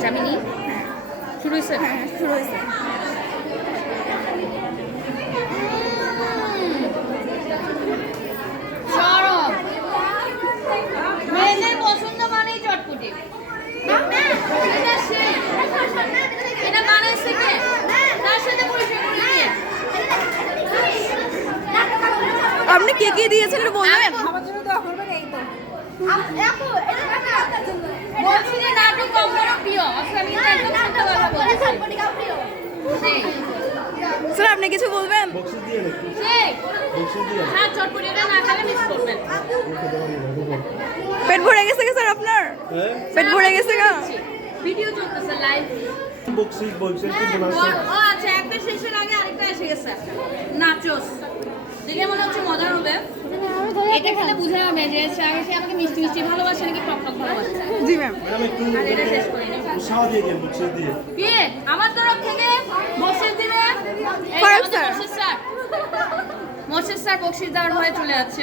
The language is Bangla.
আচ্ছা আমি নিই। শুরু হয়েছে? হ্যাঁ শুরু হয়েছে। সরব মেয়েদের পছন্দ মানেই চটপটি। এটা সে এটা বানাইছে কে? তার সাথে পরিচয় করে দিয়ে। আপনি কে কে দিয়েছেন এটা বলবেন? আমার জন্য দোয়া করবেন এই তো। বলছি যে নাটক আমার প্রিয়। আচ্ছা আমি একদম সত্য কথা বলছি। স্যার আপনি কিছু বলবেন? বক্সিস দিয়ে নাকি? ঠিক। বক্সিস দিয়ে হ্যাঁ চটপটিটা না খেলে মিস করবেন। পেট ভরে গেছে কি স্যার আপনার? হ্যাঁ পেট ভরে গেছে গা? ভিডিও চলতেছে লাইভ। বক্সিস বক্সিস কিন্তু নাচছে ও আচ্ছা একটা শেষের আগে আরেকটা এসে গেছে। নাচোস দেখে মনে হচ্ছে মজা হবে। এটা খেলে বুঝা যাবে যে সে আমাকে মিষ্টি মিষ্টি ভালোবাসে নাকি টক টক ভালোবাসে। জি ম্যাম। ম্যাডাম একটু আর এটা শেষ করে নিই। উৎসাহ দিয়ে দিন বক্সিস দিয়ে কি আমার তরফ থেকে বকশিস দিবে এই ফারুক আমাদের স্যার। বকশিস স্যার বকশিস দেওয়ার হয়ে চলে যাচ্ছে।